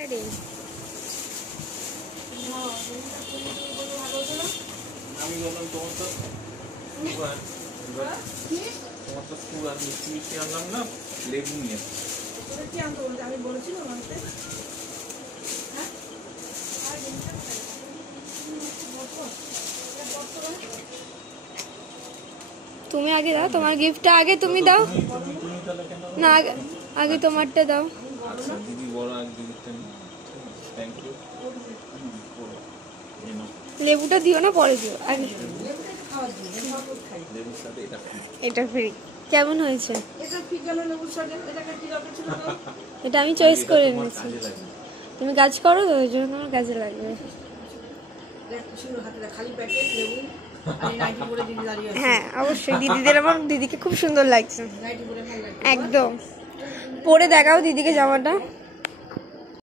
আমি বললাম তোমার তো সুগার মিষ্টি মিষ্টি আনলাম না, লেবু নিয়ে কি আনতে বলতে আমি বলেছিলাম আনতে। তুমি আগে দাও, তোমার গিফটটা আগে তুমি দাও না, আগে তোমারটা দাও। আচ্ছা দিদি বড় আগে থ্যাংক ইউ। লেবুটা দিও না, পরে দিও আগে। এটা ফ্রি। কেমন হয়েছে? এটা আমি চয়েস করে নিয়েছি। তুমি কাজ করো তো, ওই জন্য তোমার কাজে লাগবে। হ্যাঁ অবশ্যই, দিদিদের আমার দিদিকে খুব সুন্দর লাগছে একদম। পরে দেখাও দিদিকে জামাটা।